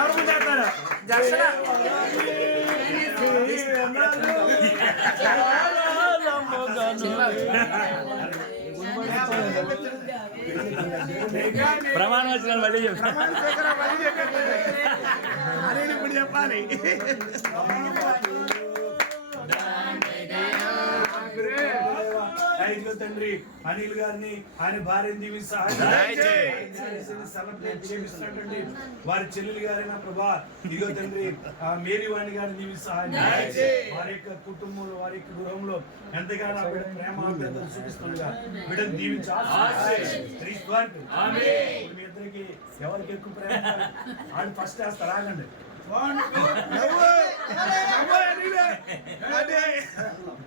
ఎవరు ముందు చేస్తారు దర్శన ప్రమాణ వచనాలు మళ్ళీ అదే ఇప్పుడు చెప్పాలి. తండ్రి అనిల్ గారిని ఆయన భార్యని సెలబ్రేట్ చేపిస్తున్నటువంటి వారి చెల్లెలు గారైన ప్రభా ఇదిగో తండ్రి మేరీ వాణి గారిని దీవించి సహాయం వారి యొక్క కుటుంబంలో వారి యొక్క గృహంలో ఎంతగానో ప్రేమ చూపిస్తుండగా వీటిని దీవించి మీ ఇద్దరికి ఎవరికి ఎక్కువ ప్రేమ వాళ్ళు ఫస్ట్ వేస్తారు ఆగండి.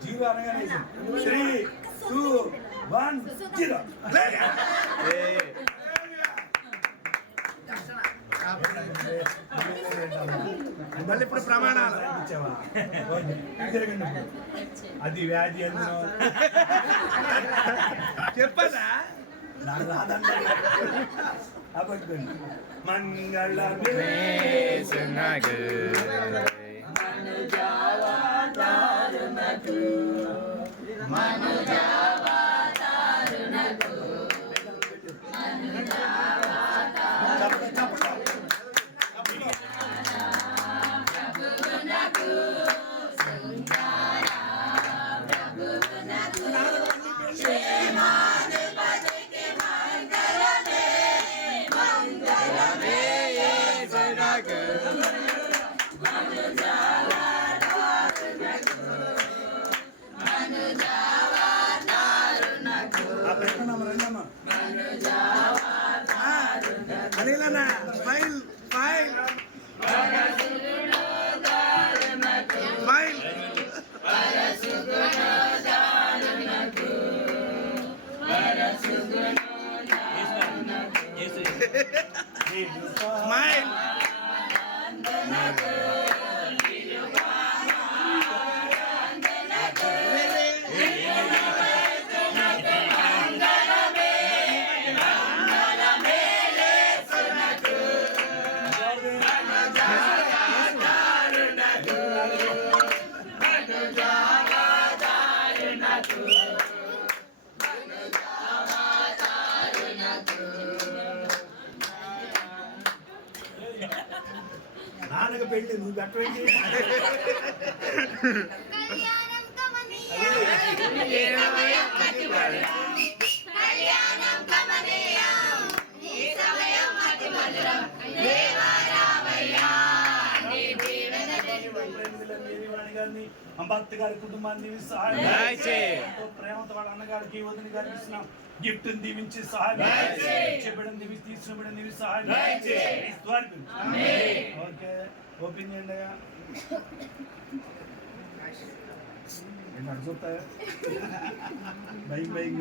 జీరో అనగానే 3, 2, 1 జీరో. మళ్ళీ ఇప్పుడు ప్రమాణాలు అది వ్యాధి అందులో చెప్పదా నాకు రాదండి. మంగళ అనిలనా ఫైల్ ఫైల్ ఫైల్ స్మైల్ నాన్నకు పెళ్ళి నువ్వు కట్టవేంటి? అంబత్తి గారి కుటుంబాన్ని ప్రేమతో వాళ్ళ అన్నగారికి వదిన గారికి ఇస్తున్నాం గిఫ్ట్ దీవించి సహాయం చెప్పడం దీవించి తీసుకుని దీవించి సహాయం. ఓకే ఓపెన్ చేయండి. చూస్తాయా బైక్ బైక్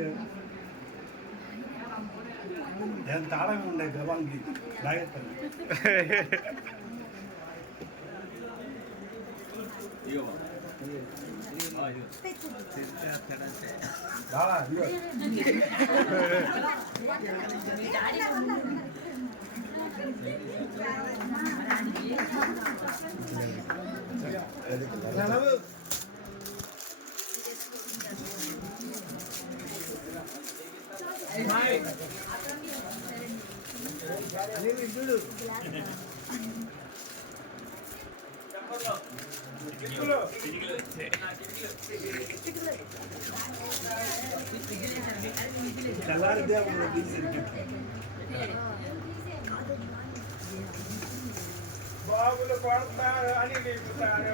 ఎంత తాళమే ఉండే గబానికి లాగేస్తాను. చూడు తెల్లారిదే బాబులు కొడతారు అని నింపుతారు.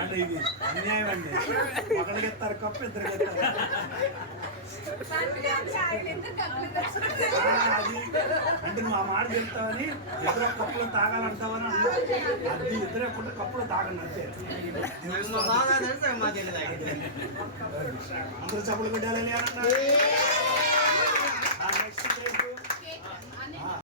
అంటే ఇది అన్యాయం అండి. ఒకరికి ఎత్తారు కప్పు, ఇద్దరికి ఎత్తారు. అది అంటే నువ్వు ఆ మాట చెప్తావని ఇద్దరు కప్పులో తాగాలంటావని అది ఇద్దరు కప్పులో తాగండి అంతే. అందరూ చప్పులు పెట్టాలని అన్నారు. నెక్స్ట్